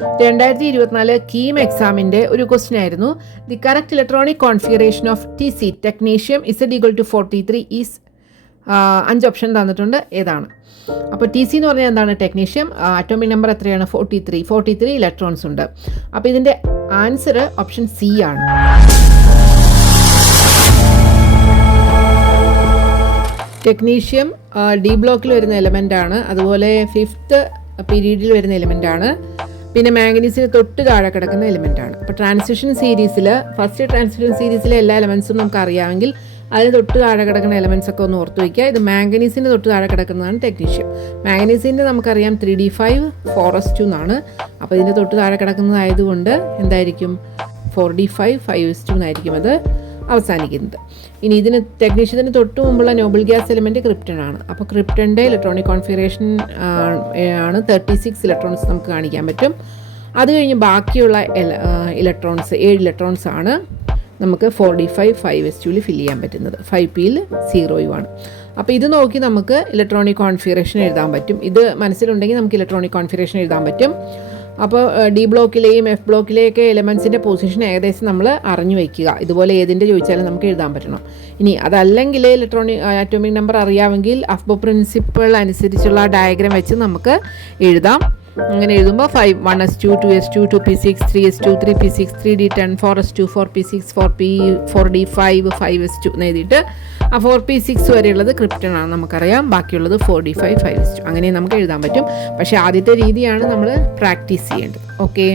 2024 കീം എക്സാമിൻ്റെ ഒരു ക്വസ്റ്റ്യൻ ആയിരുന്നു. The correct electronic configuration of TC technetium Z=43 is 5 option തന്നിട്ടുണ്ട്. ഏതാണ്? അപ്പോൾ TC എന്ന് പറഞ്ഞാൽ എന്താണ്? ടെക്നീഷ്യം. അറ്റോമിക് നമ്പർ എത്രയാണ്? 43 ഇലക്ട്രോൺസ് ഉണ്ട്. അപ്പോൾ ഇതിൻ്റെ ആൻസർ ഓപ്ഷൻ C ആണ്. ടെക്നീഷ്യം D ബ്ലോക്കിൽ വരുന്ന എലമെൻ്റ് ആണ്. അതുപോലെ 5th പീരീഡിൽ വരുന്ന എലിമെൻ്റ് ആണ്. പിന്നെ മാംഗനീസിന് തൊട്ട് താഴെ കിടക്കുന്ന എലിമെൻ്റ് ആണ്. അപ്പോൾ ട്രാൻസിഷൻ സീരീസിൽ ഫസ്റ്റ് ട്രാൻസിഷൻ സീരീസിലെ എല്ലാ എലമെൻസും നമുക്ക് അറിയാമെങ്കിൽ അതിന് തൊട്ട് താഴെ കിടക്കുന്ന എലമെൻസ് ഒക്കെ ഒന്ന് ഓർത്ത് വയ്ക്കുക. ഇത് മാംഗനീസിൻ്റെ തൊട്ട് താഴെ കിടക്കുന്നതാണ് ടെക്നീഷ്യം. മാംഗനീസിൻ്റെ നമുക്കറിയാം 3d5 4s2 എന്നാണ്. അപ്പോൾ ഇതിൻ്റെ തൊട്ട് താഴെ കിടക്കുന്നതായതുകൊണ്ട് എന്തായിരിക്കും? 4d5 5s2 എന്നായിരിക്കും അത് അവസാനിക്കുന്നത്. ഇനി ഇതിന് ടെക്നീഷ്യത്തിന് തൊട്ട് മുമ്പുള്ള നോബിൾ ഗ്യാസ് എലിമെൻറ്റ് ക്രിപ്റ്റൺ ആണ്. അപ്പോൾ ക്രിപ്റ്റൻ്റെ ഇലക്ട്രോണിക് കോൺഫിഗറേഷൻ ആണ് 36 ഇലക്ട്രോൺസ് നമുക്ക് കാണിക്കാൻ പറ്റും. അത് കഴിഞ്ഞ് ബാക്കിയുള്ള ഇലക്ട്രോൺസ് 7 ഇലക്ട്രോൺസ് ആണ് നമുക്ക് 4d5 5s2 ഫില്ല് ചെയ്യാൻ പറ്റുന്നത്. 5pയിൽ 0 ആണ്. അപ്പോൾ ഇത് നോക്കി നമുക്ക് ഇലക്ട്രോണിക് കോൺഫിഗറേഷൻ എഴുതാൻ പറ്റും. ഇത് മനസ്സിലുണ്ടെങ്കിൽ നമുക്ക് ഇലക്ട്രോണിക് കോൺഫിഗറേഷൻ എഴുതാൻ പറ്റും. അപ്പോൾ D ബ്ലോക്കിലെയും F ബ്ലോക്കിലെയൊക്കെ എലമെൻസിൻ്റെ പൊസിഷൻ ഏകദേശം നമ്മൾ അറിഞ്ഞു വയ്ക്കുക. ഇതുപോലെ ഏതിൻ്റെ ചോദിച്ചാലും നമുക്ക് എഴുതാൻ പറ്റണം. ഇനി അതല്ലെങ്കിൽ അറ്റോമിക് നമ്പർ അറിയാമെങ്കിൽ അഫ്ബോ പ്രിൻസിപ്പിൾ അനുസരിച്ചുള്ള ഡയഗ്രാം വെച്ച് നമുക്ക് എഴുതാം. അങ്ങനെ എഴുതുമ്പോൾ 1s2 2s2 2p6 3s2 3p6 3d10 4s2 4p6 4d5 5s2 എന്ന് എഴുതിയിട്ട് ആ 4p6 വരെയുള്ളത് ക്രിപ്റ്റൺ ആണ് നമുക്കറിയാം. ബാക്കിയുള്ളത് 4d5 5s2 അങ്ങനെ നമുക്ക് എഴുതാൻ പറ്റും. പക്ഷേ ആദ്യത്തെ രീതിയാണ് നമ്മൾ പ്രാക്ടീസ് ചെയ്യേണ്ടത്. ഓക്കെ.